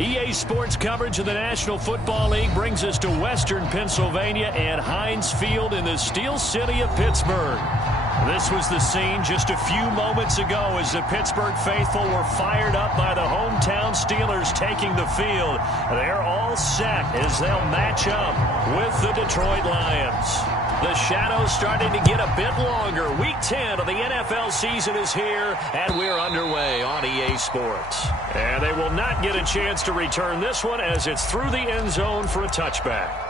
EA Sports coverage of the National Football League brings us to Western Pennsylvania and Heinz Field in the Steel City of Pittsburgh. This was the scene just a few moments ago as the Pittsburgh faithful were fired up by the hometown Steelers taking the field. They're all set as they'll match up with the Detroit Lions. The shadows starting to get a bit longer. Week 10 of the NFL season is here, and we're underway on EA Sports. And they will not get a chance to return this one as it's through the end zone for a touchback.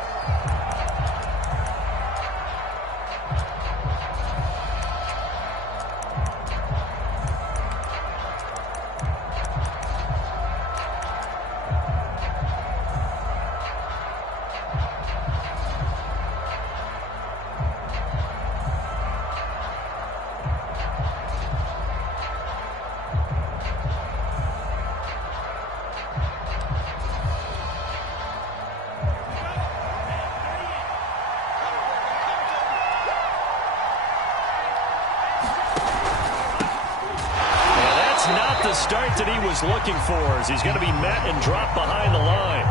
The start that he was looking for as he's going to be met and dropped behind the line.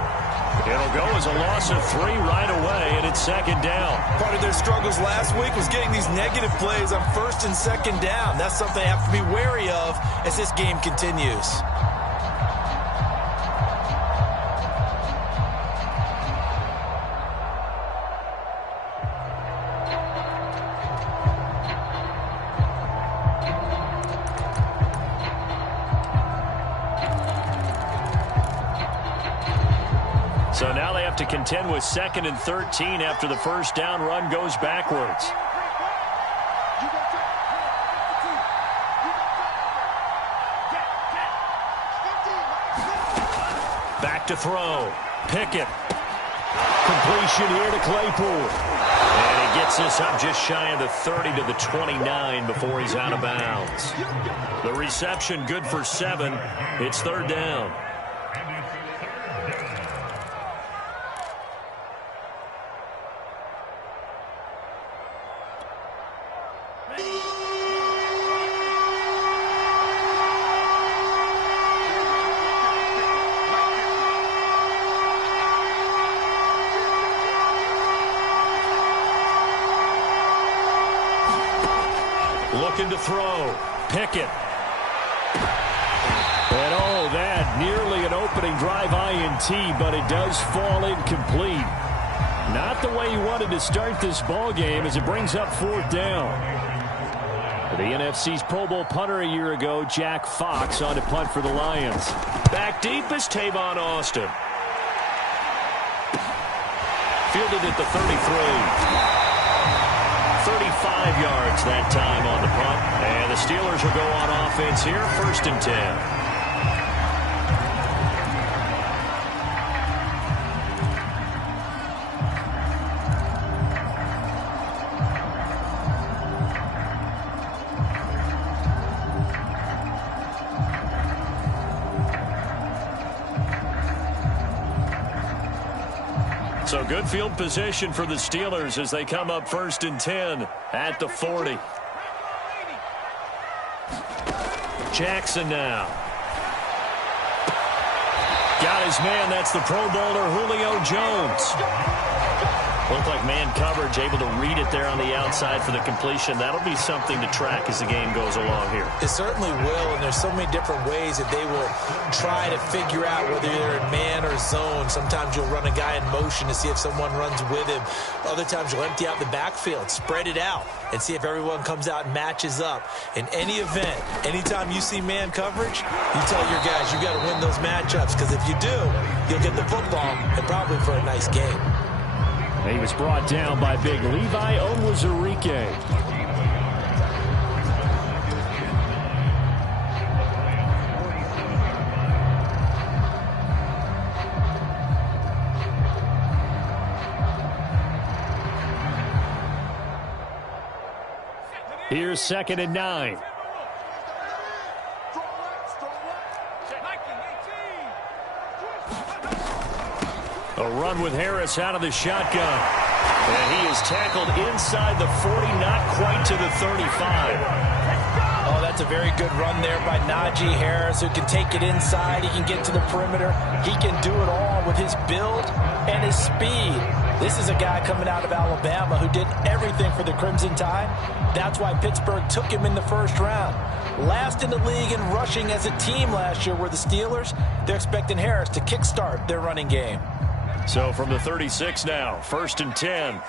It'll go as a loss of 3 right away, and it's second down. Part of their struggles last week was getting these negative plays on first and second down. That's something they have to be wary of as this game continues. So now they have to contend with 2nd and 13 after the first down run goes backwards. Back to throw. Pickett. Completion here to Claypool. And he gets this up just shy of the 30 to the 29 before he's out of bounds. The reception good for 7. It's third down. Looking to throw. Pickett. And oh, that nearly an opening drive INT, but it does fall incomplete. Not the way he wanted to start this ball game as it brings up 4th down. The NFC's Pro Bowl punter a year ago, Jack Fox, on to punt for the Lions. Back deep is Tavon Austin. Fielded at the 33. 35 yards that time on the punt. And the Steelers will go on offense here, 1st and 10. So good field position for the Steelers as they come up 1st and 10 at the 40. Jackson now. Got his man. That's the Pro Bowler Julio Jones. Looked like man coverage, able to read it there on the outside for the completion. That'll be something to track as the game goes along here. It certainly will, and there's so many different ways that they will try to figure out whether they're in man or zone. Sometimes you'll run a guy in motion to see if someone runs with him. Other times you'll empty out the backfield, spread it out, and see if everyone comes out and matches up. In any event, anytime you see man coverage, you tell your guys you got to win those matchups, because if you do, you'll get the football and probably for a nice game. He was brought down by big Levi Onwuzurike. Here's 2nd and 9. A run with Harris out of the shotgun. And he is tackled inside the 40, not quite to the 35. Oh, Oh, that's a very good run there by Najee Harris, who can take it inside. He can get to the perimeter. He can do it all with his build and his speed. This is a guy coming out of Alabama who did everything for the Crimson Tide. That's why Pittsburgh took him in the first round. Last in the league in rushing as a team last year were the Steelers. They're expecting Harris to kickstart their running game. So from the 36 now, 1st and 10.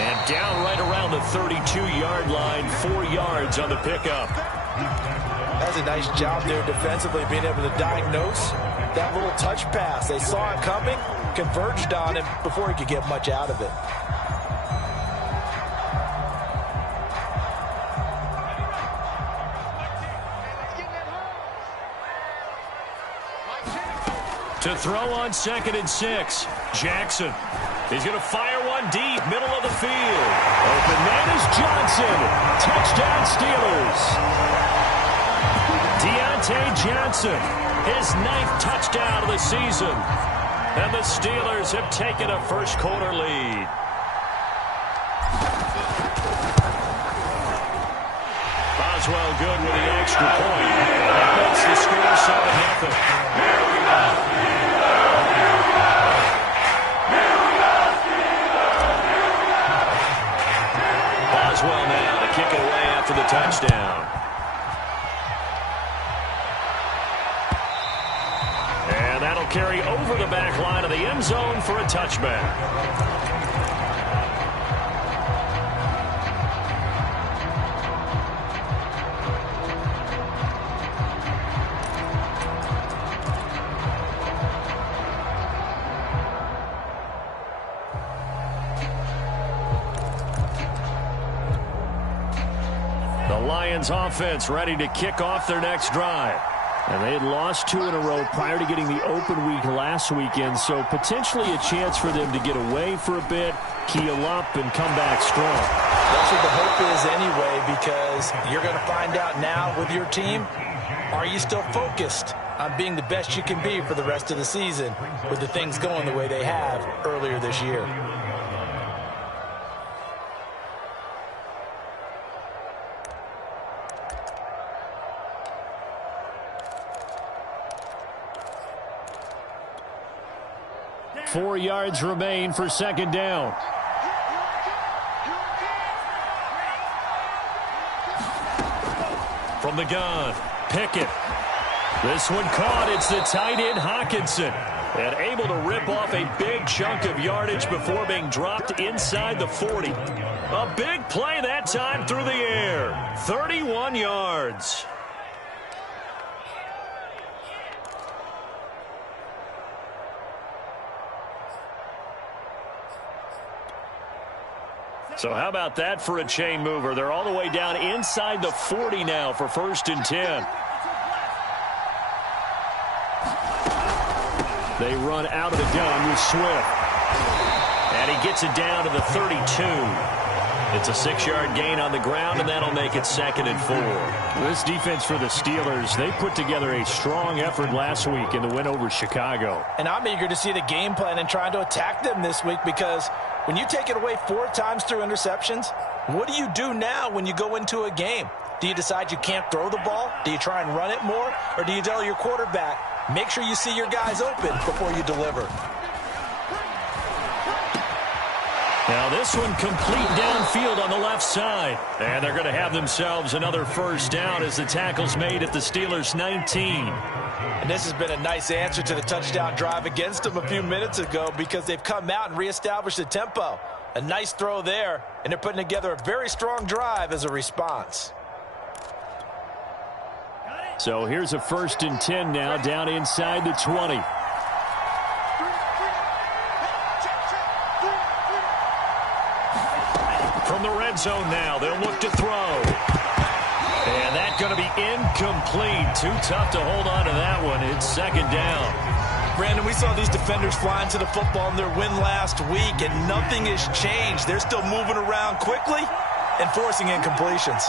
And down right around the 32-yard line, 4 yards on the pickup. That's a nice job there defensively, being able to diagnose that little touch pass. They saw it coming, converged on him before he could get much out of it. To throw on 2nd and 6, Jackson. He's going to fire one deep, middle of the field. Open man is Johnson. Touchdown Steelers. Deontay Johnson, his 9th touchdown of the season. And the Steelers have taken a first-quarter lead. Boswell good with the extra point. That makes the score 7-0. Boswell now to kick it away after the touchdown. And that'll carry over the back line of the end zone for a touchback. Lions offense ready to kick off their next drive. And they had lost 2 in a row prior to getting the open week last weekend, so potentially a chance for them to get away for a bit, keel up, and come back strong. That's what the hope is anyway, because you're going to find out now with your team, are you still focused on being the best you can be for the rest of the season with the things going the way they have earlier this year? Four yards remain for 2nd down. From the gun, Pickett. This one caught. It's the tight end, Hawkinson. And able to rip off a big chunk of yardage before being dropped inside the 40. A big play that time through the air. 31 yards. So how about that for a chain mover? They're all the way down inside the 40 now for 1st and 10. They run out of the gun with Swift. And he gets it down to the 32. It's a 6-yard gain on the ground, and that'll make it 2nd and 4. This defense for the Steelers, they put together a strong effort last week in the win over Chicago. And I'm eager to see the game plan and trying to attack them this week, because when you take it away 4 times through interceptions, what do you do now when you go into a game? Do you decide you can't throw the ball? Do you try and run it more? Or do you tell your quarterback, make sure you see your guys open before you deliver? Now this one complete downfield on the left side. And they're going to have themselves another first down as the tackle's made at the Steelers' 19. And this has been a nice answer to the touchdown drive against them a few minutes ago, because they've come out and reestablished the tempo. A nice throw there, and they're putting together a very strong drive as a response. So here's a 1st and 10 now, down inside the 20. From the red zone now, they'll look to throw. And that's going to be incomplete. Too tough to hold on to that one. It's 2nd down. Brandon, we saw these defenders flying to the football in their win last week, and nothing has changed. They're still moving around quickly and forcing incompletions.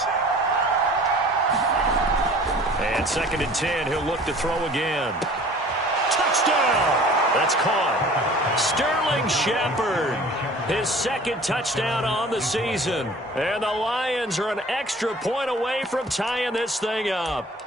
And 2nd and 10, he'll look to throw again. touchdown. That's caught. Sterling Shepard, his second touchdown on the season. And the Lions are an extra point away from tying this thing up.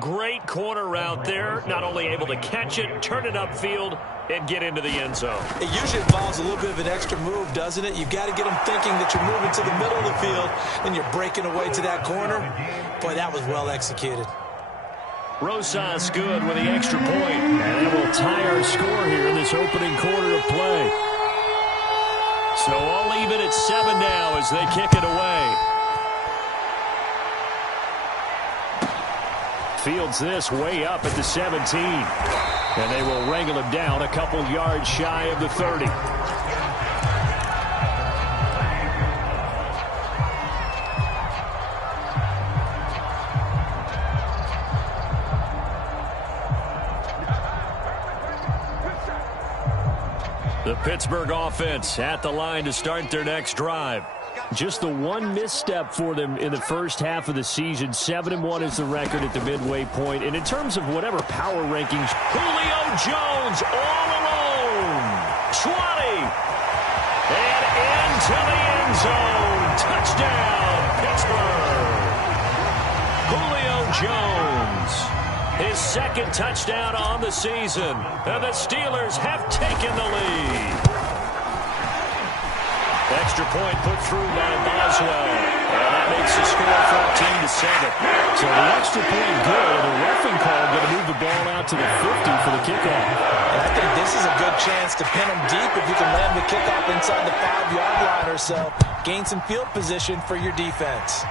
Great corner route there. Not only able to catch it, turn it upfield, and get into the end zone. It usually involves a little bit of an extra move, doesn't it? You've got to get them thinking that you're moving to the middle of the field, and you're breaking away to that corner. Boy, that was well executed. Rosas good with the extra point. And it will tie our score here in this opening quarter of play. So all even at 7 now as they kick it away. Fields this way up at the 17. And they will wrangle him down a couple yards shy of the 30. The Pittsburgh offense at the line to start their next drive. Just the one misstep for them in the first half of the season. 7-1 is the record at the midway point. And in terms of whatever power rankings, Julio Jones all alone. 20. And into the end zone. Touchdown, Pittsburgh. Julio Jones. His second touchdown on the season. And the Steelers have taken the lead. Extra point put through by Boswell. And that makes the score 14-7. So the extra point good, and the roughing call going to move the ball out to the 50 for the kickoff. And I think this is a good chance to pin them deep if you can land the kickoff inside the 5-yard line or so. Gain some field position for your defense.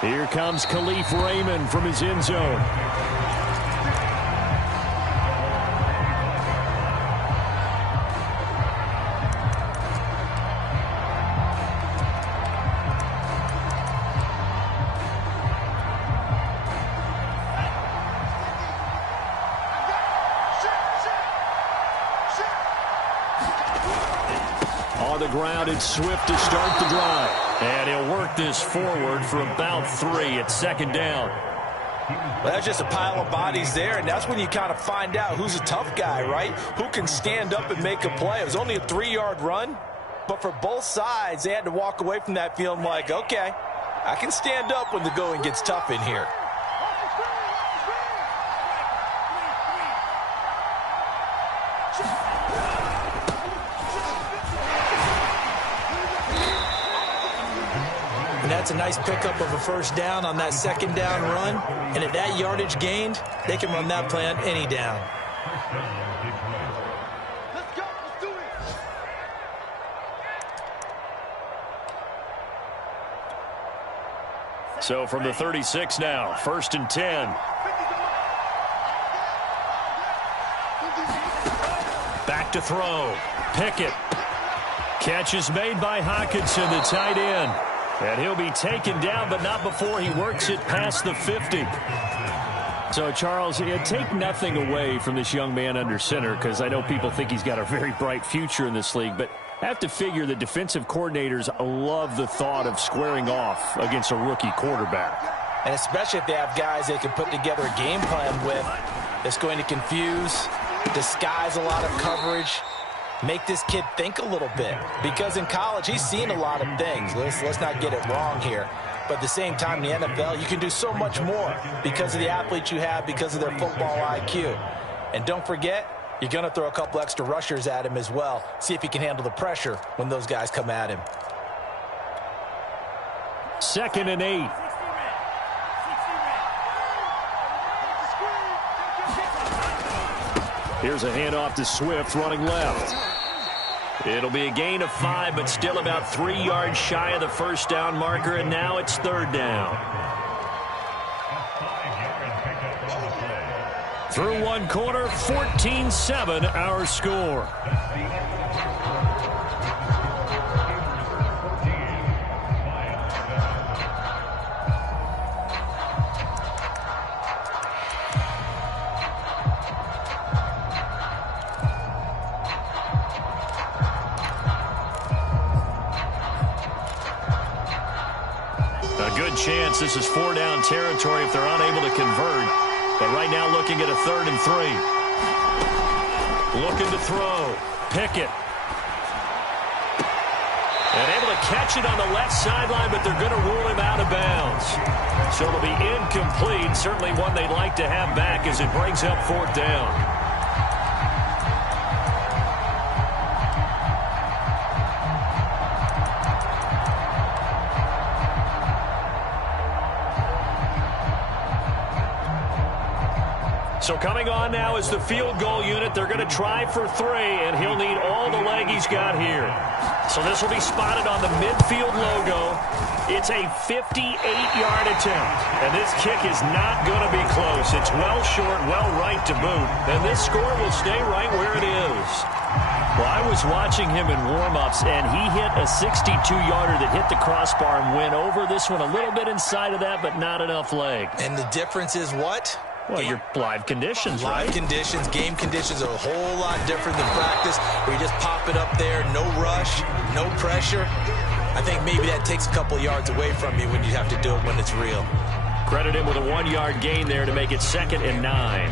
Here comes Khalif Raymond from his end zone. On the ground, it's Swift to start the drive. And he'll work this forward for about 3 at second down. Well, that's just a pile of bodies there, and that's when you kind of find out who's a tough guy, right? Who can stand up and make a play. It was only a 3-yard run, but for both sides, they had to walk away from that feeling like, okay, I can stand up when the going gets tough in here. And that's a nice pickup of a first down on that second down run. And at that yardage gained, they can run that play on any down. Let's go. Let's do it. So from the 36 now, 1st and 10. Back to throw. Pickett. Catch is made by Hockenson, the tight end. And he'll be taken down, but not before he works it past the 50. So, Charles, take nothing away from this young man under center, because I know people think he's got a very bright future in this league, but I have to figure the defensive coordinators love the thought of squaring off against a rookie quarterback. And especially if they have guys they can put together a game plan with that's going to confuse, disguise a lot of coverage, make this kid think a little bit. Because in college, he's seen a lot of things. Let's not get it wrong here. But at the same time, in the NFL, you can do so much more because of the athletes you have, because of their football IQ. And don't forget, you're going to throw a couple extra rushers at him as well. See if he can handle the pressure when those guys come at him. 2nd and 8. Here's a handoff to Swift running left. It'll be a gain of 5, but still about 3 yards shy of the first down marker, and now it's 3rd down. Through one quarter, 14-7 our score. A good chance this is 4-down territory if they're unable to convert. But right now looking at a 3rd and 3. Looking to throw. Pickett. And able to catch it on the left sideline, but they're going to rule him out of bounds. So it'll be incomplete. Certainly one they'd like to have back as it brings up 4th down. So coming on now is the field goal unit. They're going to try for 3, and he'll need all the leg he's got here. So this will be spotted on the midfield logo. It's a 58-yard attempt, and this kick is not going to be close. It's well short, well right to boot, and this score will stay right where it is. Well, I was watching him in warm-ups, and he hit a 62-yarder that hit the crossbar and went over this one a little bit inside of that, but not enough leg. And the difference is what? Well, your live conditions, right? Live conditions, game conditions are a whole lot different than practice, where you just pop it up there, no rush, no pressure. I think maybe that takes a couple yards away from you when you have to do it when it's real. Credit him with a 1-yard gain there to make it 2nd and 9.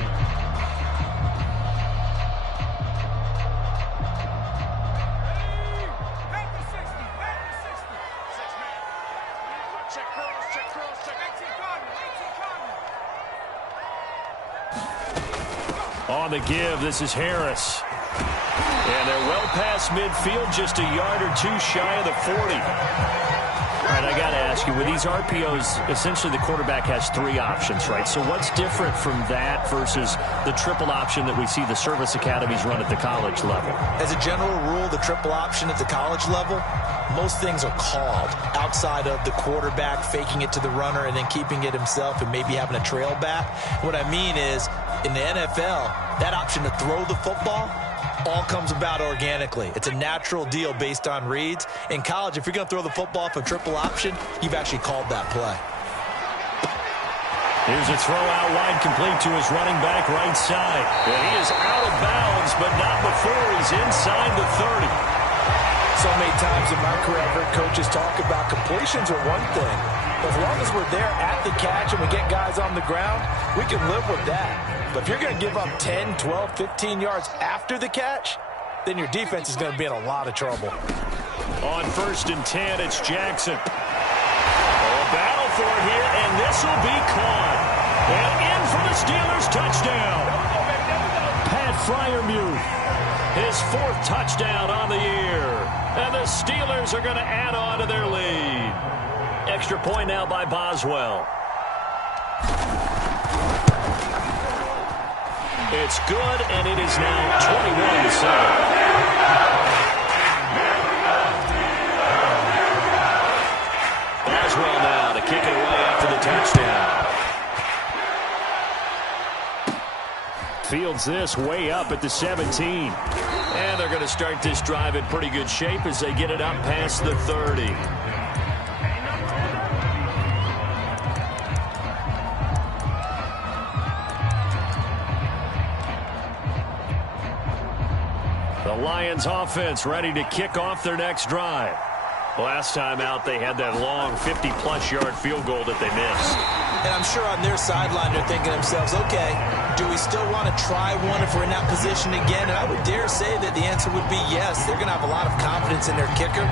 On the give, this is Harris. And they're well past midfield, just a yard or 2 shy of the 40. All right, I got to ask you, with these RPOs, essentially the quarterback has 3 options, right? So what's different from that versus the triple option that we see the service academies run at the college level? As a general rule, the triple option at the college level, most things are called outside of the quarterback faking it to the runner and then keeping it himself and maybe having a trail back. What I mean is, in the NFL, that option to throw the football all comes about organically. It's a natural deal based on reads. In college, if you're going to throw the football for triple option, you've actually called that play. Here's a throw out wide, complete to his running back right side. And he is out of bounds, but not before he's inside the 30. So many times in my career, I've heard coaches talk about completions are one thing. But as long as we're there at the catch and we get guys on the ground, we can live with that. But if you're going to give up 10, 12, 15 yards after the catch, then your defense is going to be in a lot of trouble. On 1st and 10, it's Jackson. A battle for it here, and this will be caught. And in for the Steelers touchdown. Pat Freiermuth, his 4th touchdown on the year. And the Steelers are going to add on to their lead. Extra point now by Boswell. It's good, and it is now 21-7. Boswell now to kick it away after the touchdown. Fields this way up at the 17. And they're going to start this drive in pretty good shape as they get it up past the 30. The Lions offense ready to kick off their next drive. Last time out, they had that long 50-plus yard field goal that they missed. And I'm sure on their sideline, they're thinking to themselves, okay, do we still want to try one if we're in that position again? And I would dare say that the answer would be yes. They're going to have a lot of confidence in their kicker.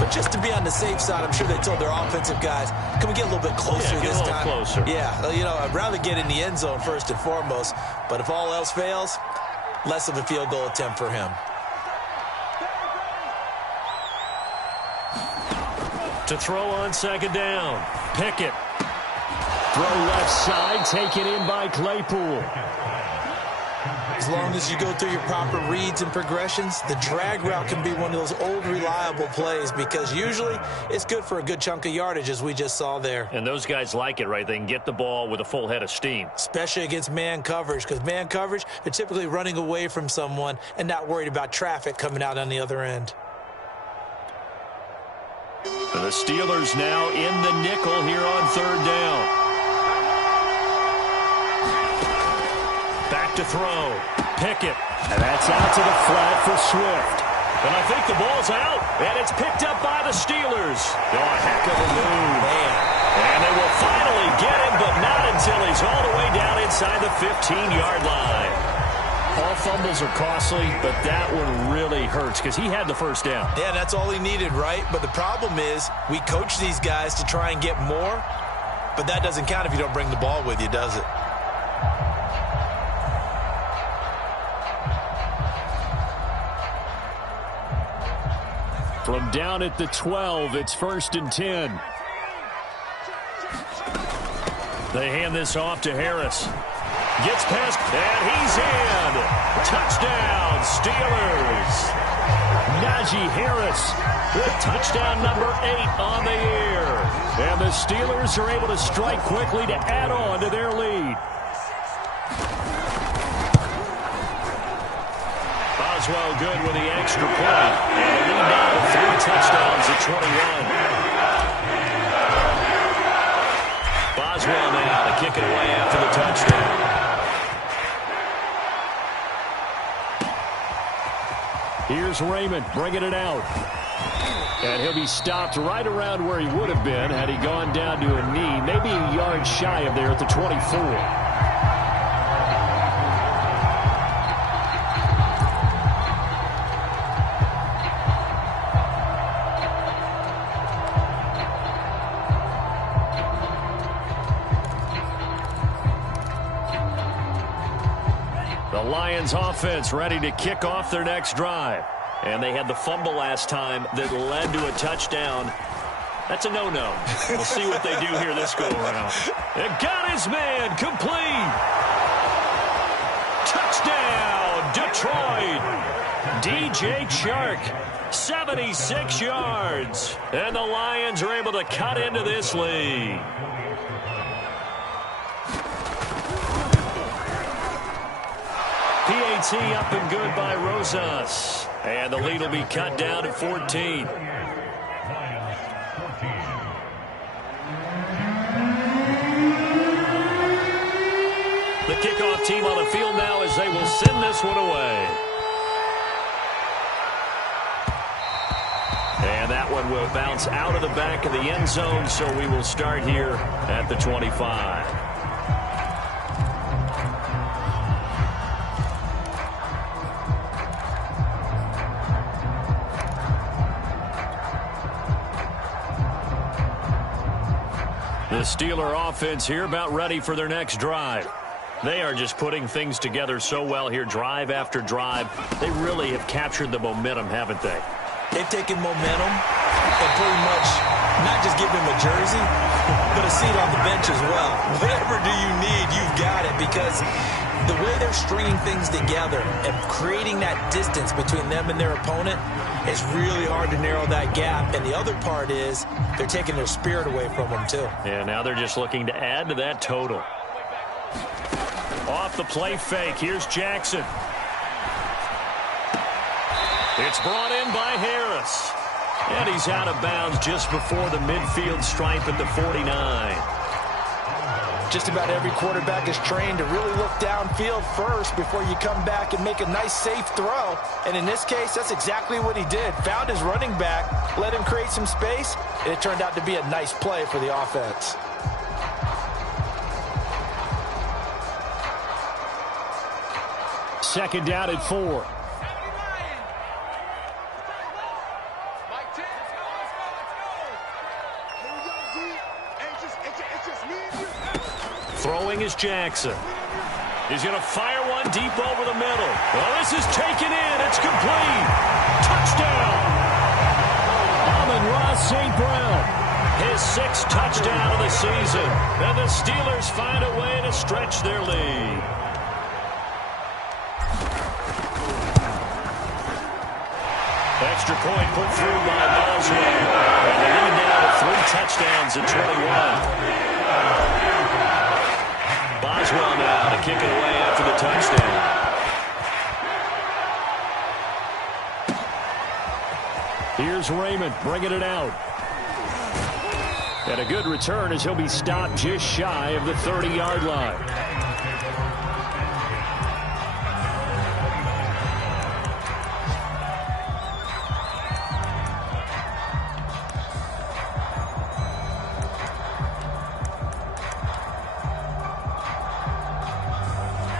But just to be on the safe side, I'm sure they told their offensive guys, can we get a little bit closer this time? Closer. Yeah, you know, I'd rather get in the end zone first and foremost. But if all else fails, less of a field goal attempt for him. To throw on 2nd down. Pickett. Throw left side, taken in by Claypool. As long as you go through your proper reads and progressions, the drag route can be one of those old reliable plays because usually it's good for a good chunk of yardage as we just saw there. And those guys like it, right? They can get the ball with a full head of steam. Especially against man coverage, because man coverage, they're typically running away from someone and not worried about traffic coming out on the other end. And the Steelers now in the nickel here on 3rd down. Back to throw. Pickett. And that's out to the flat for Swift. And I think the ball's out. And it's picked up by the Steelers. Oh, a heck of a move. Man. And they will finally get him, but not until he's all the way down inside inside the 15-yard line. All fumbles are costly, but that one really hurts because he had the first down. Yeah, that's all he needed, right? But the problem is we coach these guys to try and get more, but that doesn't count if you don't bring the ball with you, does it? From down at the 12, it's 1st and 10. They hand this off to Harris. Gets past, and he's in. Touchdown, Steelers. Najee Harris with touchdown number 8 on the year. And the Steelers are able to strike quickly to add on to their lead. Boswell good with the extra point. And the lead now to 3 touchdowns at 21. Boswell now to kick it away after the touchdown. Here's Raymond bringing it out. And he'll be stopped right around where he would have been had he gone down to a knee, maybe a yard shy of there at the 24. The Lions offense ready to kick off their next drive. And they had the fumble last time that led to a touchdown. That's a no-no. We'll see what they do here this go-around. It got his man complete. Touchdown, Detroit. DJ Chark, 76 yards. And the Lions are able to cut into this lead. PAT up and good by Rosas. And the lead will be cut down to 14. The kickoff team on the field now as they will send this one away. And that one will bounce out of the back of the end zone, so we will start here at the 25. The Steeler offense here about ready for their next drive. They are just putting things together so well here, drive after drive. They really have captured the momentum, haven't they? They've taken momentum and pretty much not just give him a jersey, but a seat on the bench as well. Whatever do you need, you've got it, because the way they're stringing things together and creating that distance between them and their opponent, it's really hard to narrow that gap. And the other part is they're taking their spirit away from them, too. And now they're just looking to add to that total. Off the play fake, here's Jackson. It's brought in by Harris. And he's out of bounds just before the midfield stripe at the 49. Just about every quarterback is trained to really look downfield first before you come back and make a nice, safe throw. And in this case, that's exactly what he did. Found his running back, let him create some space, and it turned out to be a nice play for the offense. Second down at 4. Throwing is Jackson. He's going to fire one deep over the middle. Well, this is taken in. It's complete. Touchdown. Amon-Ra St. Brown. His 6th touchdown of the season. And the Steelers find a way to stretch their lead. Extra point put through by Boswell. And the lead now to 3 touchdowns at 21. Boswell now to kick it away after the touchdown. Here's Raymond bringing it out. And a good return as he'll be stopped just shy of the 30-yard line.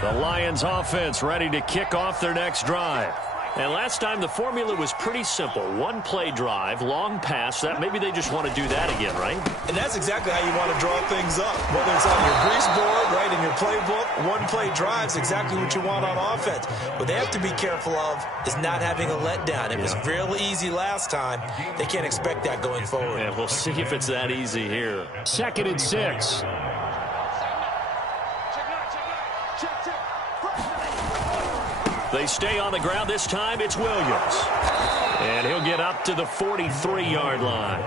The Lions offense ready to kick off their next drive. And last time the formula was pretty simple. One play drive, long pass. That maybe they just want to do that again, right? And that's exactly how you want to draw things up. Whether it's on your grease board, right, in your playbook, one play drive is exactly what you want on offense. What they have to be careful of is not having a letdown. It was real easy last time. They can't expect that going forward. Yeah, we'll see if it's that easy here. 2nd and 6. They stay on the ground. This time it's Williams. And he'll get up to the 43-yard line.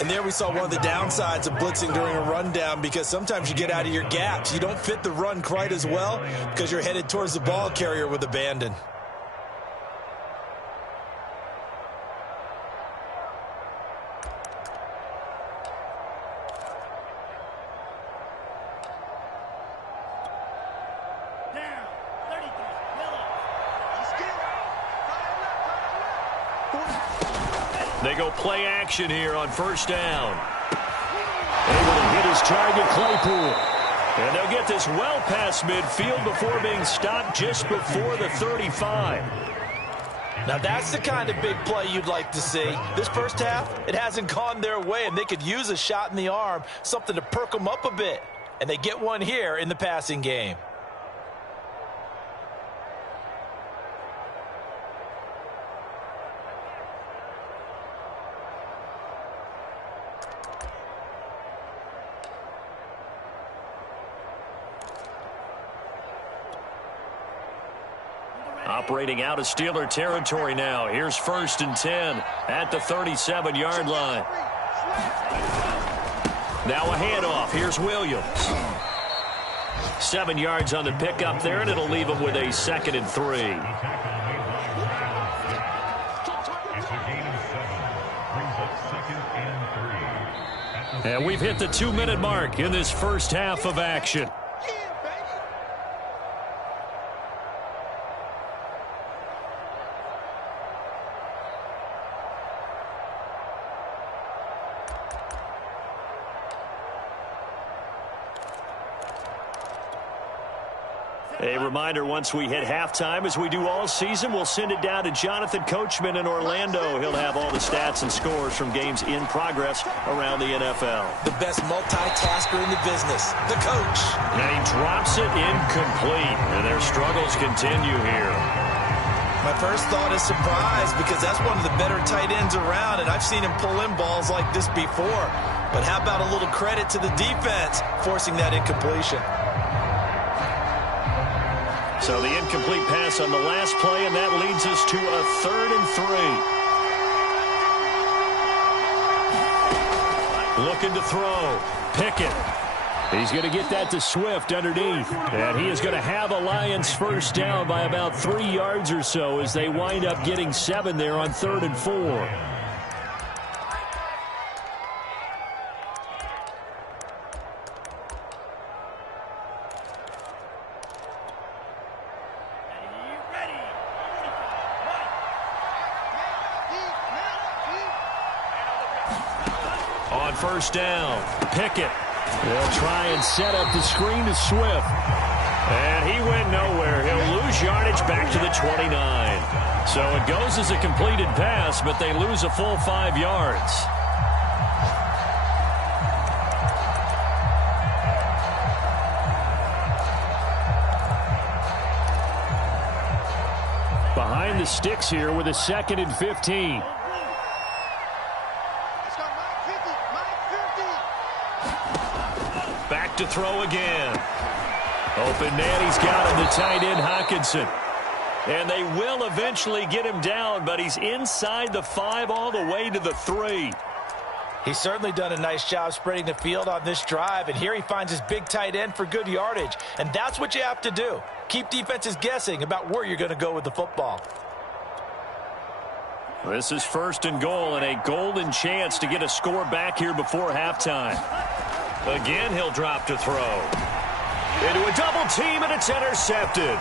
And there we saw one of the downsides of blitzing during a rundown, because sometimes you get out of your gaps. You don't fit the run quite as well because you're headed towards the ball carrier with abandon. They go play action here on 1st down. Able to hit his target, Claypool. And they'll get this well past midfield before being stopped just before the 35. Now that's the kind of big play you'd like to see. This first half, it hasn't gone their way, and they could use a shot in the arm, something to perk them up a bit. And they get one here in the passing game. Operating out of Steeler territory now. Here's 1st and 10 at the 37-yard line. Now a handoff. Here's Williams. 7 yards on the pickup there, and it'll leave him with a 2nd and 3. And we've hit the 2-minute mark in this first half of action. A reminder, once we hit halftime, as we do all season, we'll send it down to Jonathan Coachman in Orlando. He'll have all the stats and scores from games in progress around the NFL. The best multitasker in the business, the coach. And he drops it incomplete, and their struggles continue here. My first thought is surprise, because that's one of the better tight ends around, and I've seen him pull in balls like this before. But how about a little credit to the defense forcing that incompletion? So the incomplete pass on the last play, and that leads us to a 3rd and 3. Looking to throw. Pickett. He's going to get that to Swift underneath. And he is going to have a Lions first down by about 3 yards or so as they wind up getting 7 there on 3rd and 4. On 1st down, Pickett. They'll try and set up the screen to Swift. And he went nowhere. He'll lose yardage back to the 29. So it goes as a completed pass, but they lose a full 5 yards. Behind the sticks here with a 2nd and 15. Back to throw again. Open man, he's got him, the tight end Hockenson. And they will eventually get him down, but he's inside the 5 all the way to the 3. He's certainly done a nice job spreading the field on this drive, and here he finds his big tight end for good yardage. And that's what you have to do. Keep defenses guessing about where you're going to go with the football. This is 1st and goal, and a golden chance to get a score back here before halftime. Again, he'll drop to throw. Into a double team, and it's intercepted.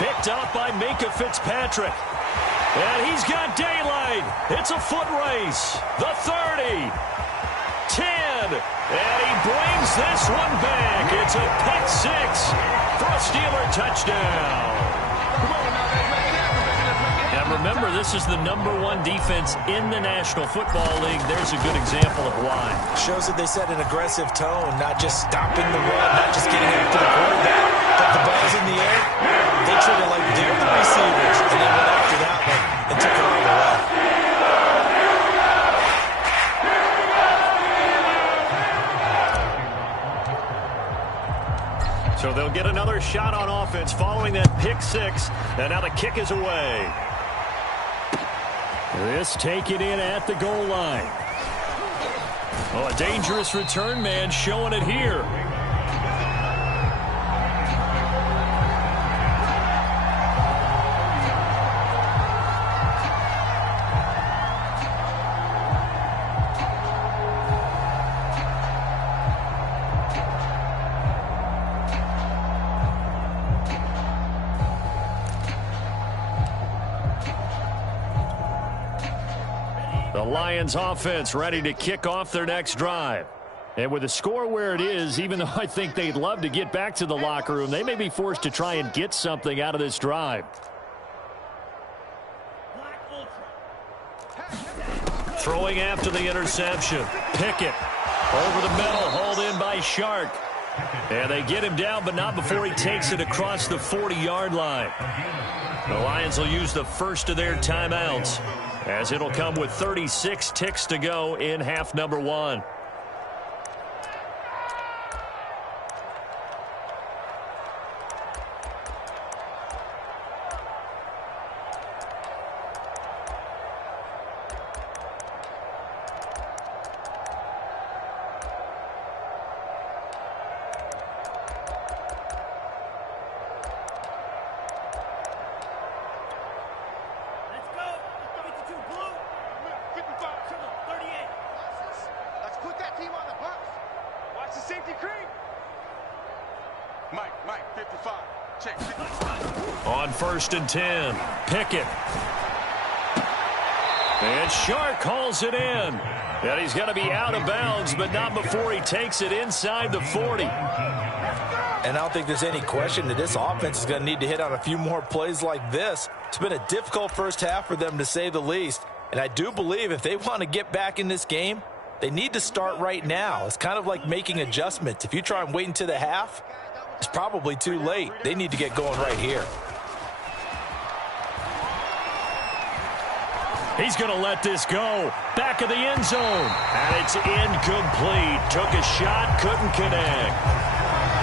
Picked up by Minka Fitzpatrick. And he's got daylight. It's a foot race. The 30. 10. And he brings this one back. It's a pick 6 for a Steeler touchdown. Now remember, this is the #1 defense in the National Football League. There's a good example of why. Shows that they set an aggressive tone, not just stopping the run, not just getting after the quarterback, but the ball's in the air. They treat it like they're the receivers, and then went after that one and took it all the way. So they'll get another shot on offense following that pick six, and now the kick is away. This taken in at the goal line. Oh, a dangerous return man showing it here. The Lions offense ready to kick off their next drive. And with the score where it is, even though I think they'd love to get back to the locker room, they may be forced to try and get something out of this drive. Throwing after the interception. Pickett over the middle, hauled in by Shark. And they get him down, but not before he takes it across the 40-yard line. The Lions will use the first of their timeouts, as it'll come with 36 ticks to go in half number 1. On 1st and 10, Pickett. And Shark calls it in. And he's going to be out of bounds, but not before he takes it inside the 40. And I don't think there's any question that this offense is going to need to hit on a few more plays like this. It's been a difficult first half for them, to say the least. And I do believe if they want to get back in this game, they need to start right now. It's kind of like making adjustments. If you try and wait until the half, it's probably too late. They need to get going right here. He's going to let this go. Back of the end zone. And it's incomplete. Took a shot, couldn't connect.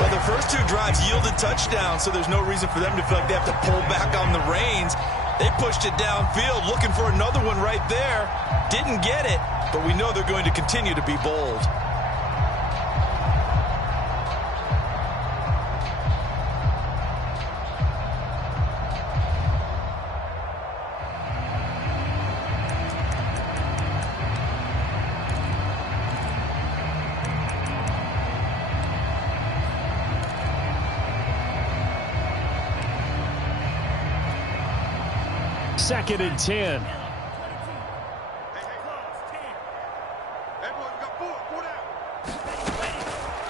Well, the first two drives yielded touchdowns, so there's no reason for them to feel like they have to pull back on the reins. They pushed it downfield, looking for another one right there. Didn't get it, but we know they're going to continue to be bold. Second and 10.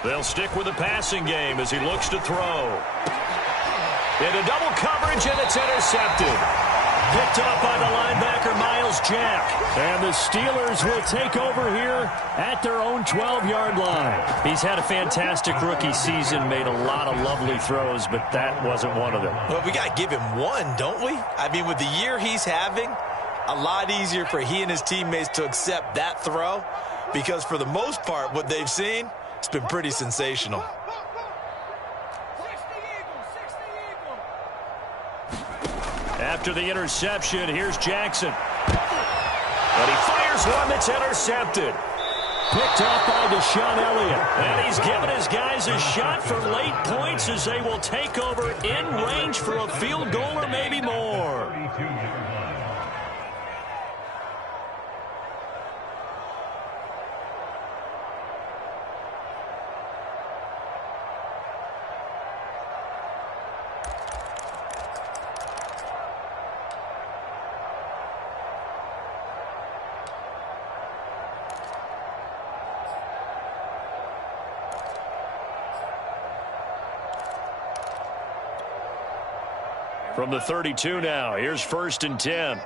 They'll stick with the passing game as he looks to throw. Into double coverage, and it's intercepted. Picked up by the linebacker, Miles Jack. And the Steelers will take over here at their own 12-yard line. He's had a fantastic rookie season, made a lot of lovely throws, but that wasn't one of them. Well, we got to give him one, don't we? I mean, with the year he's having, a lot easier for he and his teammates to accept that throw, because for the most part, what they've seen, it's been pretty sensational. After the interception, here's Jackson. And he fires one that's intercepted. Picked off by Deshaun Elliott. And he's given his guys a shot for late points as they will take over in range for a field goal or maybe more. From the 32 now, here's 1st and 10.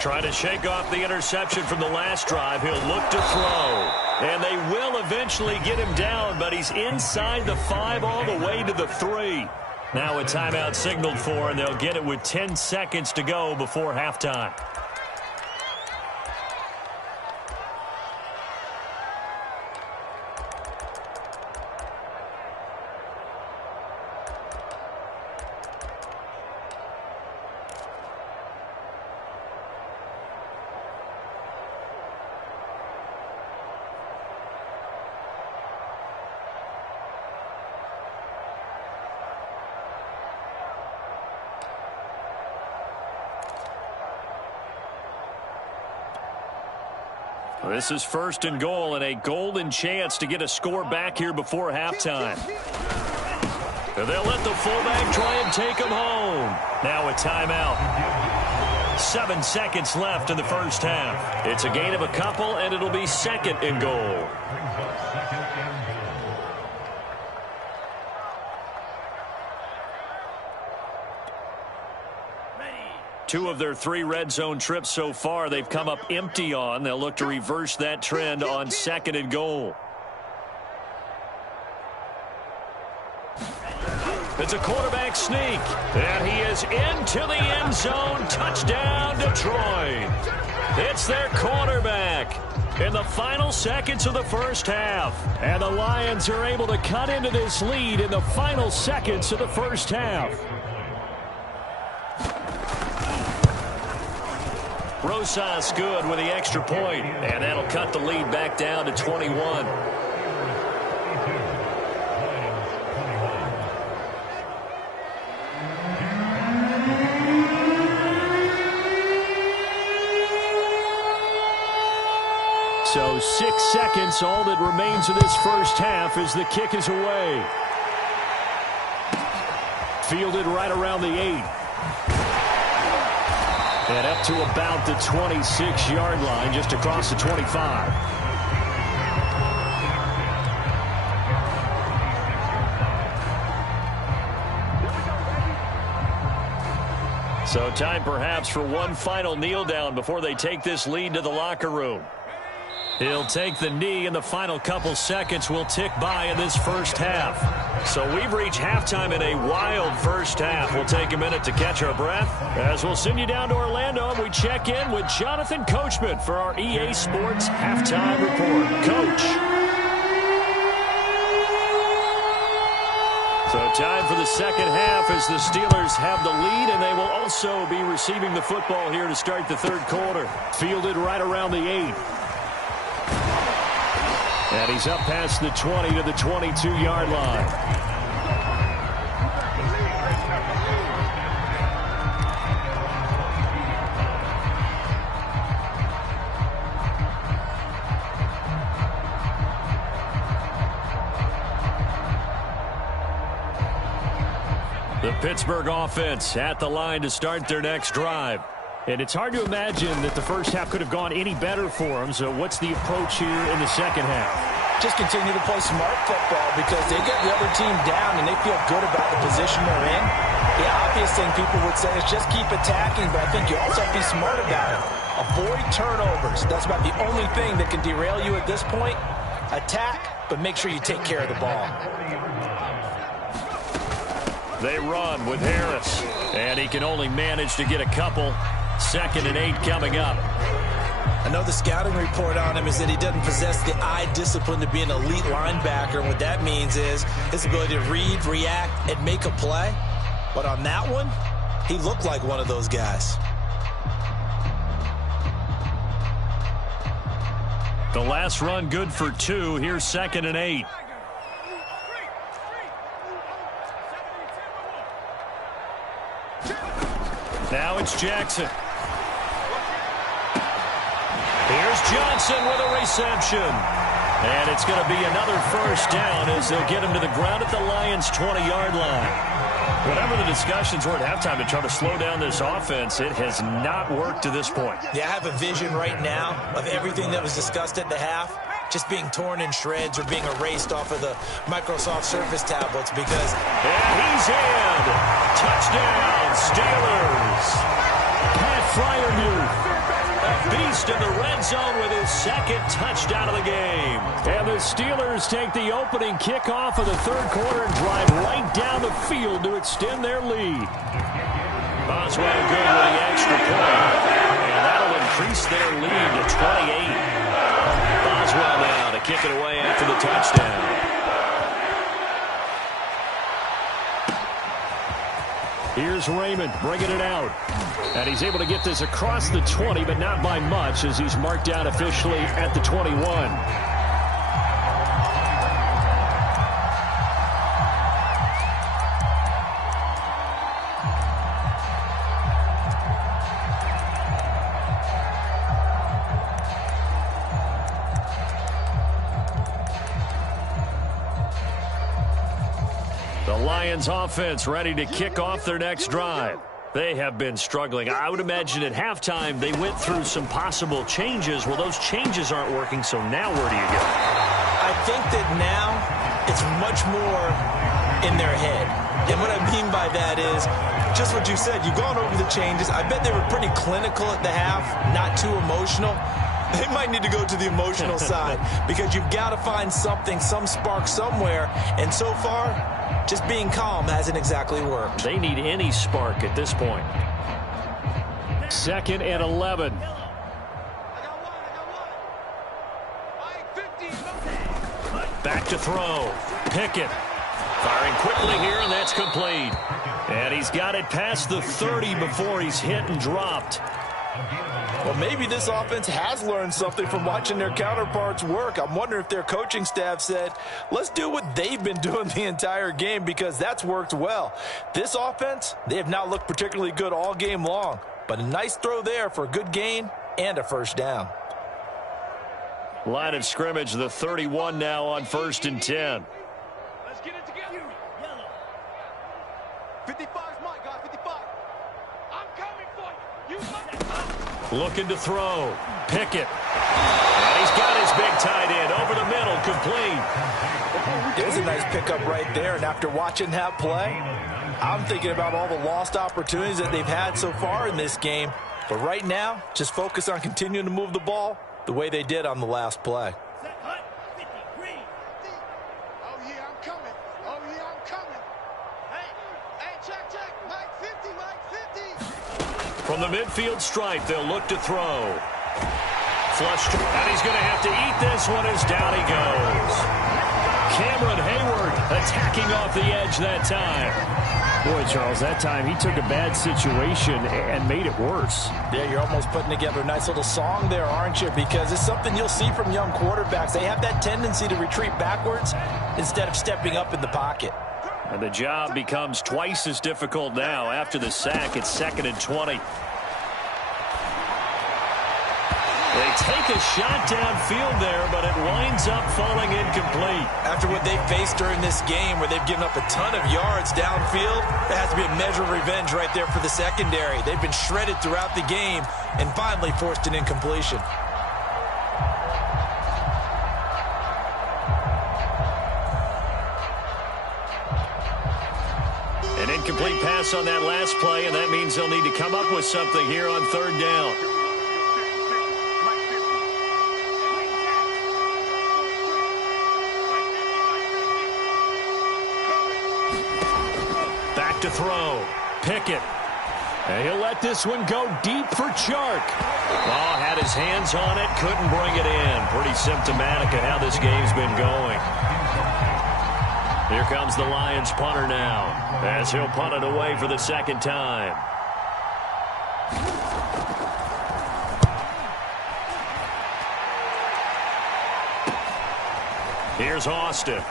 Trying to shake off the interception from the last drive. He'll look to throw. And they will eventually get him down, but he's inside the 5 all the way to the 3. Now a timeout signaled for, and they'll get it with 10 seconds to go before halftime. This is 1st and goal and a golden chance to get a score back here before halftime. They'll let the fullback try and take him home. Now a timeout. 7 seconds left in the first half. It's a gain of a couple, and it'll be 2nd and goal. Two of their 3 red zone trips so far, they've come up empty on. They'll look to reverse that trend on 2nd and goal. It's a quarterback sneak. And he is into the end zone. Touchdown, Detroit. It's their quarterback in the final seconds of the first half. And the Lions are able to cut into this lead in the final seconds of the first half. Rosas good with the extra point, and that'll cut the lead back down to 21. So 6 seconds, all that remains of this first half as the kick is away. Fielded right around the 8. And up to about the 26-yard line, just across the 25. So time perhaps for one final kneel down before they take this lead to the locker room. He'll take the knee, and the final couple seconds will tick by in this first half. So we've reached halftime in a wild first half. We'll take a minute to catch our breath as we'll send you down to Orlando, and we check in with Jonathan Coachman for our EA Sports Halftime Report. Coach. So time for the second half as the Steelers have the lead, and they will also be receiving the football here to start the third quarter. Fielded right around the 8. And he's up past the 20 to the 22-yard line. The Pittsburgh offense at the line to start their next drive. And it's hard to imagine that the first half could have gone any better for them. So what's the approach here in the second half? Just continue to play smart football because they get the other team down and they feel good about the position they're in. The obvious thing people would say is just keep attacking, but I think you also have to be smart about it. Avoid turnovers. That's about the only thing that can derail you at this point. Attack, but make sure you take care of the ball. They run with Harris, and he can only manage to get a couple. 2nd and 8 coming up. I know the scouting report on him is that he doesn't possess the eye discipline to be an elite linebacker. And what that means is his ability to read, react, and make a play. But on that one, he looked like one of those guys. The last run good for 2. Here's 2nd and 8. Now it's Jackson. Here's Johnson with a reception. And it's going to be another first down as they'll get him to the ground at the Lions' 20-yard line. Whatever the discussions were at halftime to try to slow down this offense, it has not worked to this point. Yeah, I have a vision right now of everything that was discussed at the half just being torn in shreds or being erased off of the Microsoft Surface tablets because... And he's in! Touchdown, Steelers! Pat Freiermuth, a beast in the red zone with his second touchdown of the game. And the Steelers take the opening kickoff of the third quarter and drive right down the field to extend their lead. Boswell good with the extra point. And that'll increase their lead to 28. Boswell now to kick it away after the touchdown. Here's Raymond bringing it out. And he's able to get this across the 20, but not by much as he's marked down officially at the 21. The Lions offense ready to kick off their next drive. They have been struggling. I would imagine at halftime they went through some possible changes. Well, those changes aren't working, so now where do you go? I think that now it's much more in their head. And what I mean by that is just what you said. You've gone over the changes. I bet they were pretty clinical at the half, not too emotional. They might need to go to the emotional side because you've got to find something, some spark somewhere. And so far, just being calm hasn't exactly worked. They need any spark at this point. 2nd and 11. Back to throw. Pickett firing quickly here, and that's complete. And he's got it past the 30 before he's hit and dropped. Well, maybe this offense has learned something from watching their counterparts work. I'm wondering if their coaching staff said, let's do what they've been doing the entire game because that's worked well. This offense, they have not looked particularly good all game long, but a nice throw there for a good gain and a first down. Line of scrimmage, the 31 now on 1st and 10. Let's get it together. 55 is mine, guys. 55. I'm coming for you. Looking to throw. Pickett. And he's got his big tight end over the middle, complete. There's a nice pickup right there, and after watching that play, I'm thinking about all the lost opportunities that they've had so far in this game. But right now, just focus on continuing to move the ball the way they did on the last play. Oh, yeah, I'm coming. Oh, yeah, I'm coming. Hey, check. Mike 50, Mike 50. From the midfield stripe, they'll look to throw. Flushed, and he's going to have to eat this one as down he goes. Cameron Hayward attacking off the edge that time. Boy, Charles, that time he took a bad situation and made it worse. Yeah, you're almost putting together a nice little song there, aren't you? Because it's something you'll see from young quarterbacks. They have that tendency to retreat backwards instead of stepping up in the pocket. And the job becomes twice as difficult now. After the sack, it's 2nd and 20. They take a shot downfield there, but it winds up falling incomplete. After what they've faced during this game where they've given up a ton of yards downfield, there has to be a measure of revenge right there for the secondary. They've been shredded throughout the game and finally forced an incompletion. An incomplete pass on that last play, and that means they'll need to come up with something here on 3rd down. Back to throw. Pickett. And he'll let this one go deep for Chark. Ball had his hands on it, couldn't bring it in. Pretty symptomatic of how this game's been going. Here comes the Lions punter now, as he'll punt it away for the 2nd time. Here's Austin.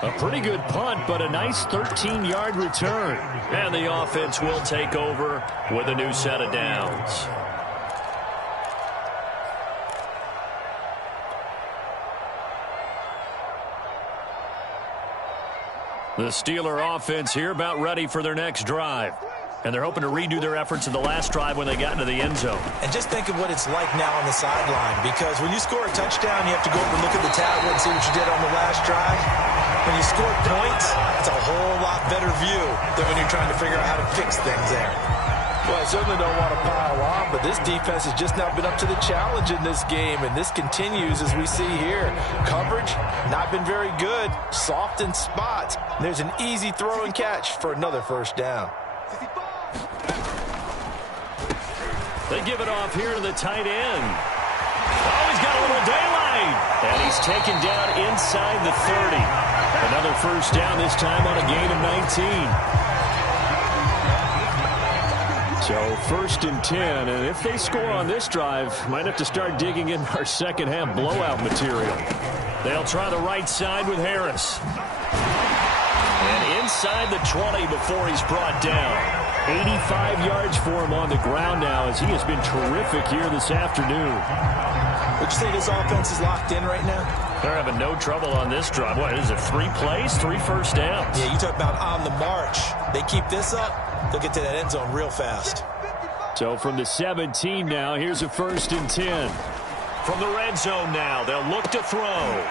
A pretty good punt, but a nice 13-yard return. And the offense will take over with a new set of downs. The Steeler offense here about ready for their next drive. And they're hoping to redo their efforts in the last drive when they got into the end zone. And just think of what it's like now on the sideline, because when you score a touchdown, you have to go over and look at the tablet and see what you did on the last drive. When you score points, it's a whole lot better view than when you're trying to figure out how to fix things there. Well, I certainly don't want to pile on, but this defense has just not been up to the challenge in this game, and this continues as we see here. Coverage, not been very good, soft in spots. And there's an easy throw and catch for another first down. They give it off here to the tight end. Oh, he's got a little daylight. And he's taken down inside the 30. Another first down, this time on a gain of 19. So first and 10, and if they score on this drive, might have to start digging in our second half blowout material. They'll try the right side with Harris. And inside the 20 before he's brought down. 85 yards for him on the ground now as he has been terrific here this afternoon. Would you say this offense is locked in right now? They're having no trouble on this drive. What is it, 3 plays, 3 first downs? Yeah, you talk about on the march. They keep this up, they'll get to that end zone real fast. So from the 17 now, here's a first and 10. From the red zone now, they'll look to throw.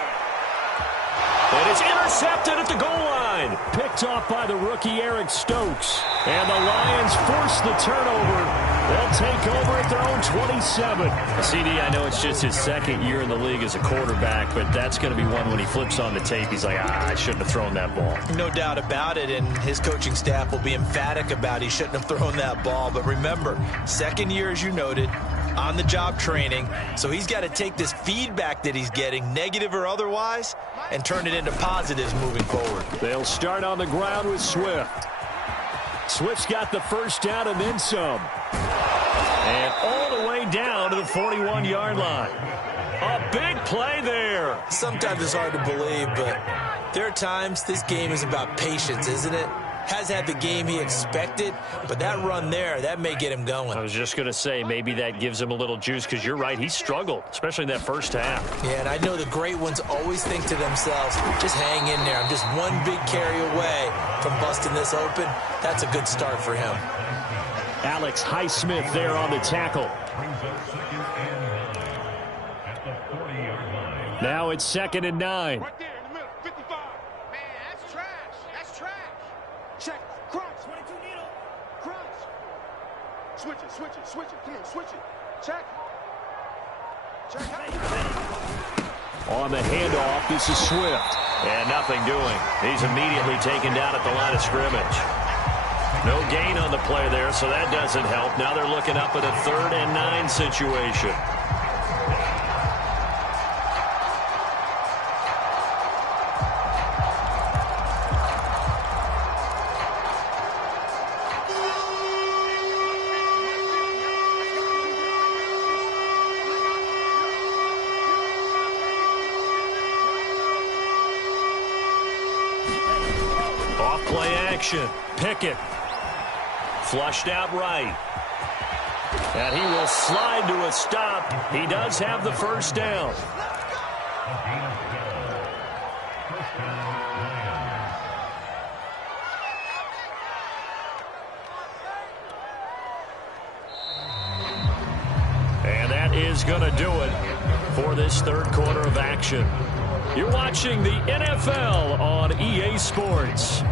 And it's intercepted at the goal line. Picked off by the rookie Eric Stokes. And the Lions force the turnover. They'll take over at their own 27. CD, I know it's just his second year in the league as a quarterback, but that's going to be one when he flips on the tape. He's like, I shouldn't have thrown that ball. No doubt about it, and his coaching staff will be emphatic about he shouldn't have thrown that ball. But remember, second year, as you noted, on-the-job training, so he's got to take this feedback that he's getting, negative or otherwise, and turn it into positives moving forward. They'll start on the ground with Swift. Swift's got the first down and then some. And all the way down to the 41-yard line. A big play there. Sometimes it's hard to believe, but there are times this game is about patience, isn't it? Has had the game he expected, but that run there, that may get him going. I was just going to say, maybe that gives him a little juice, because you're right, he struggled, especially in that first half. Yeah, and I know the great ones always think to themselves, just hang in there. I'm just one big carry away from busting this open. That's a good start for him. Alex Highsmith there on the tackle. Now it's 2nd and 9. Right there in the middle, 55. Man, that's trash. That's trash. Check. Crunch. 22 needle. Crunch. Switch it, switch it, switch it. Come on, switch it. Check. Check. On the handoff, this is Swift. And nothing doing. He's immediately taken down at the line of scrimmage. No gain on the play there, so that doesn't help. Now they're looking up at a 3rd and 9 situation. Off play action. Pickett. Flushed out right. And he will slide to a stop. He does have the first down. And that is going to do it for this third quarter of action. You're watching the NFL on EA Sports.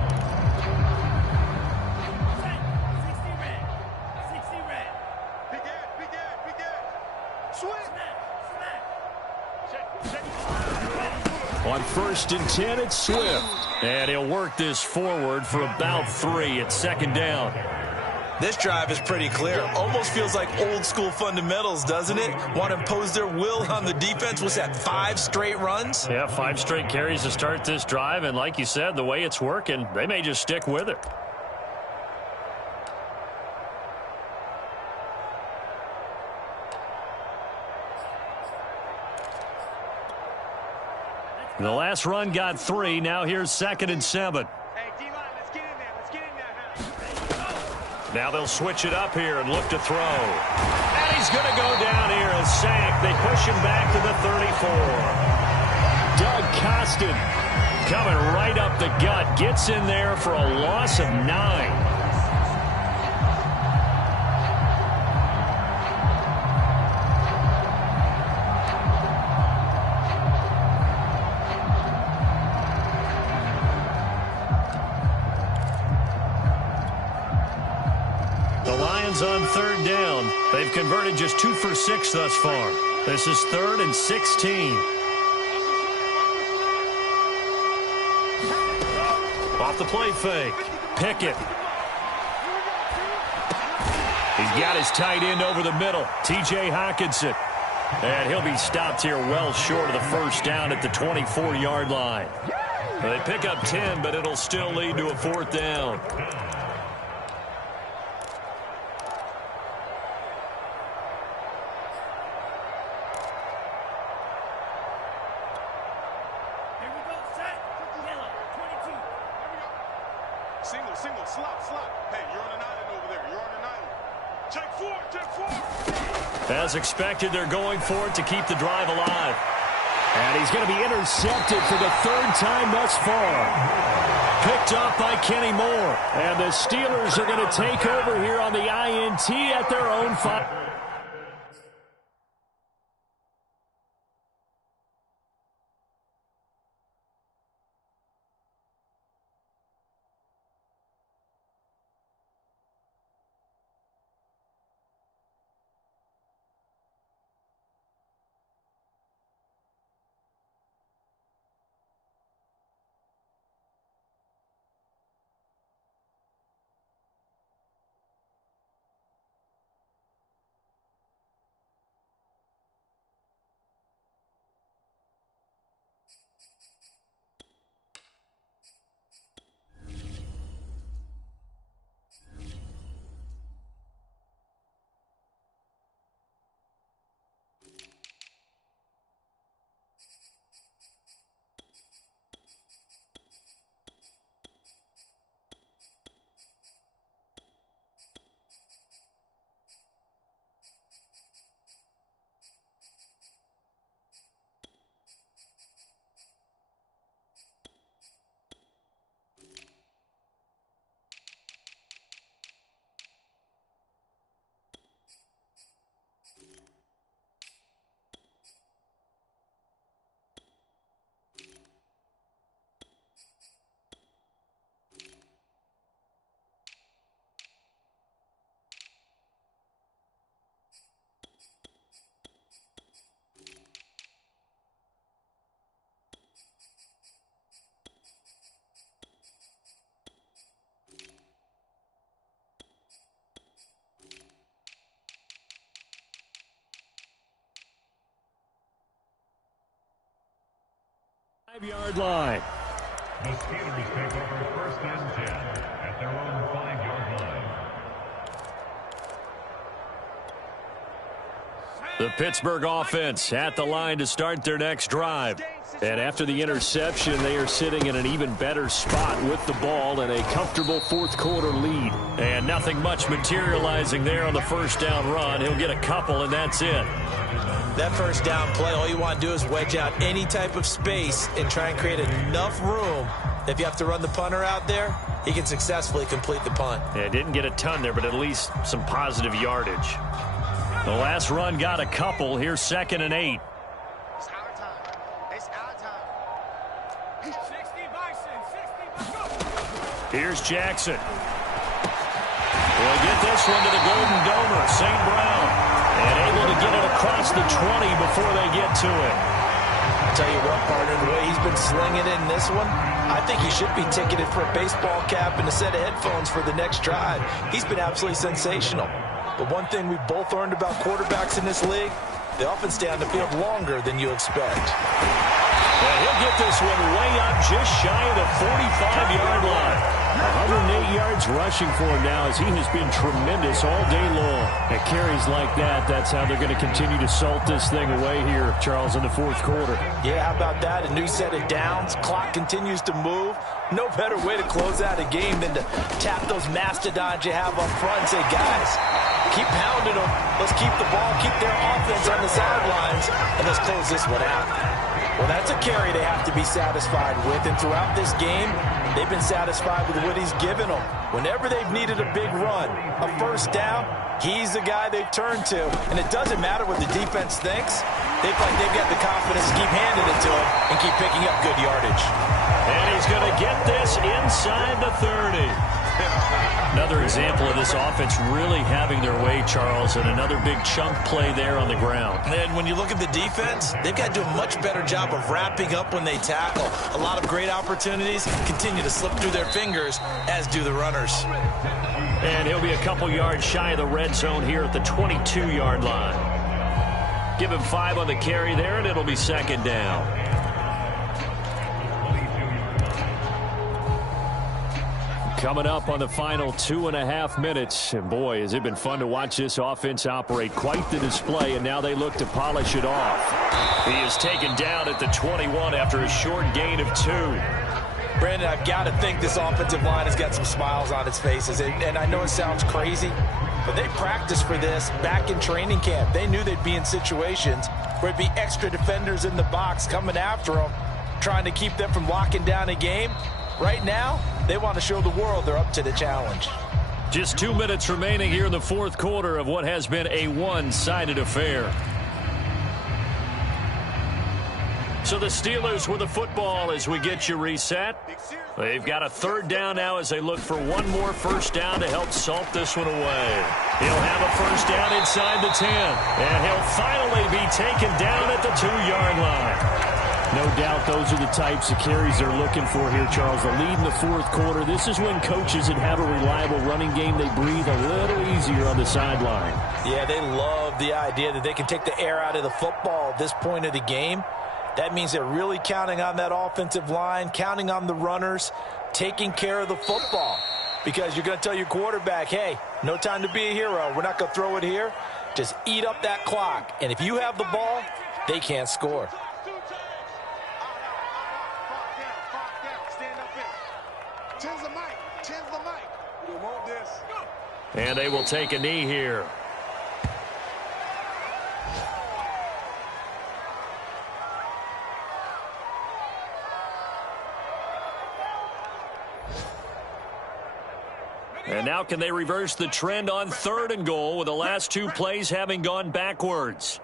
On 1st and 10, it's Swift. And he'll work this forward for about 3 at 2nd down. This drive is pretty clear. Almost feels like old school fundamentals, doesn't it? Want to impose their will on the defense. Was that 5 straight runs? Yeah, 5 straight carries to start this drive. And like you said, the way it's working, they may just stick with it. The last run got 3. Now here's 2nd and 7. Hey, D-line, let's get in there. Let's get in there now. Now they'll switch it up here and look to throw. And he's going to go down here, a sack. They push him back to the 34. Doug Costin coming right up the gut. Gets in there for a loss of 9. Steelers on third down. They've converted just 2 for 6 thus far. This is 3rd and 16. Off the play fake. Pickett. He's got his tight end over the middle, T.J. Hockenson. And he'll be stopped here well short of the first down at the 24-yard line. They pick up 10, but it'll still lead to a 4th down. Single, slot. Hey, you're on an island over there. You're on an island. Check 4. As expected, they're going for it to keep the drive alive. And he's going to be intercepted for the 3rd time thus far. Picked up by Kenny Moore. And the Steelers are going to take over here on the INT at their own 5. Five-yard line. The Steelers take over 1st and 10 at their own 5-yard line. The Pittsburgh offense at the line to start their next drive. And after the interception, they are sitting in an even better spot with the ball and a comfortable 4th quarter lead. And nothing much materializing there on the first down run. He'll get a couple, and that's it. That first down play, all you want to do is wedge out any type of space and try and create enough room. If you have to run the punter out there, he can successfully complete the punt. Yeah, didn't get a ton there, but at least some positive yardage. The last run got a couple. Here's 2nd and 8. It's our time. It's our time. 60 Bison. Here's Jackson. We'll get this one to the Golden Domer, St. Brown. And able to get it across the 20 before they get to it. I'll tell you what, partner, the way he's been slinging it in this one, I think he should be ticketed for a baseball cap and a set of headphones for the next drive. He's been absolutely sensational. But one thing we've both learned about quarterbacks in this league, they often stay on the field longer than you expect. And he'll get this one way up just shy of the 45-yard line. 108 yards rushing for him now as he has been tremendous all day long. At carries like that, that's how they're going to continue to salt this thing away here, Charles, in the 4th quarter. Yeah, how about that? A new set of downs. Clock continues to move. No better way to close out a game than to tap those mastodons you have up front and say, guys, keep pounding them. Let's keep the ball, keep their offense on the sidelines, and let's close this one out. Well, that's a carry they have to be satisfied with, and throughout this game, they've been satisfied with what he's given them. Whenever they've needed a big run, a first down, he's the guy they've turned to. And it doesn't matter what the defense thinks. They feel like they've got the confidence to keep handing it to him and keep picking up good yardage. And he's going to get this inside the 30. Another example of this offense really having their way, Charles, and another big chunk play there on the ground. And when you look at the defense, they've got to do a much better job of wrapping up when they tackle. A lot of great opportunities continue to slip through their fingers, as do the runners. And he'll be a couple yards shy of the red zone here at the 22-yard line. Give him 5 on the carry there, and it'll be second down. Coming up on the final 2.5 minutes. And boy, has it been fun to watch this offense operate. Quite the display, and now they look to polish it off. He is taken down at the 21 after a short gain of 2. Brandon, I've got to think this offensive line has got some smiles on its faces. And I know it sounds crazy, but they practiced for this back in training camp. They knew they'd be in situations where it'd be extra defenders in the box coming after them, trying to keep them from locking down a game. Right now, they want to show the world they're up to the challenge. Just 2 minutes remaining here in the fourth quarter of what has been a one-sided affair. So the Steelers with the football as we get you reset. They've got a third down now as they look for one more first down to help salt this one away. He'll have a first down inside the 10. And he'll finally be taken down at the 2-yard line. No doubt those are the types of carries they're looking for here, Charles. The lead in the fourth quarter. This is when coaches that have a reliable running game, they breathe a little easier on the sideline. Yeah, they love the idea that they can take the air out of the football at this point of the game. That means they're really counting on that offensive line, counting on the runners, taking care of the football. Because you're going to tell your quarterback, hey, no time to be a hero. We're not going to throw it here. Just eat up that clock. And if you have the ball, they can't score. And they will take a knee here. And now can they reverse the trend on 3rd and goal with the last 2 plays having gone backwards?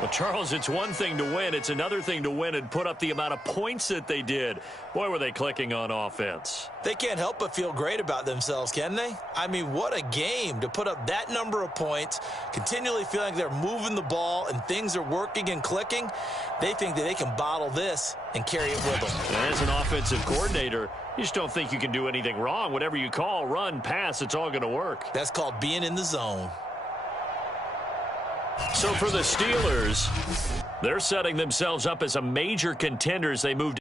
Well, Charles, it's one thing to win. It's another thing to win and put up the amount of points that they did. Boy, were they clicking on offense. They can't help but feel great about themselves, can they? I mean, what a game to put up that number of points, continually feeling like they're moving the ball and things are working and clicking. They think that they can bottle this and carry it with them. And as an offensive coordinator, you just don't think you can do anything wrong. Whatever you call, run, pass, it's all going to work. That's called being in the zone. So for the Steelers, they're setting themselves up as a major contender as they move to